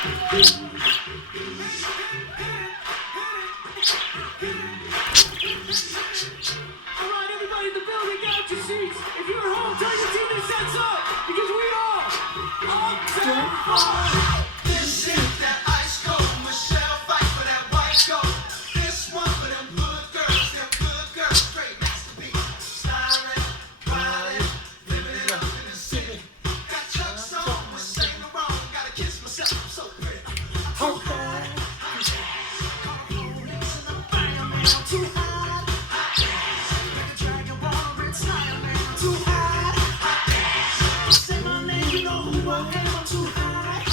Alright, everybody in the building, get out your seats. If you're at home, tell your TV sets up, because we are Uptown Funk. This is that ice cold. Michelle fight for that white gold. This one for them good girls, straight masterpiece. Styling, wildin', living it up in the city. Got Chuck's on, was saying the wrong. Gotta kiss myself, I'm so pretty. Too high, call the police and I'm fireman. I'm too high, make a dragon wanna retire, man. I'm too high, say my name, you know who I am. I'm too high,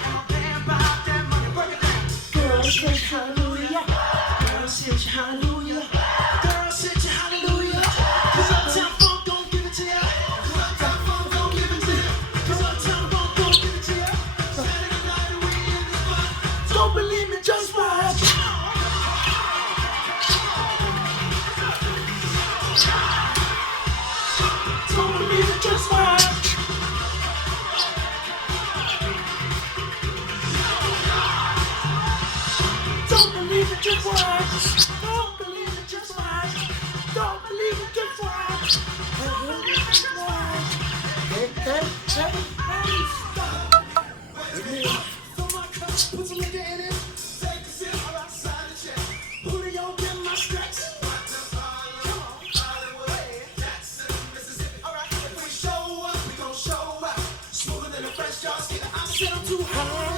and I'm paying by that money. Break it down. Girls say hallelujah, girls hit you hallelujah, girls hit you hallelujah. 'Cause Uptown Funk gon' give it to ya. 'Cause Uptown Funk gon' give it to ya. 'Cause Uptown Funk gon' give it to ya. Saturday night we in the spot. Don't believe me, just watch. Don't believe it, just watch. Don't believe it, just watch. Don't believe it, just watch. Don't believe it, just watch. Just watch. Hey, hey, hey, hey, stop. Fill my cup, put some nigga in it. Take a sip, I'm outside the check. Put it on, get my stretch. Come on, Hollywood, Jackson, Mississippi. Alright, if we show up, we gon' show out. Smoother than a fresh jar skin. I said I'm too high.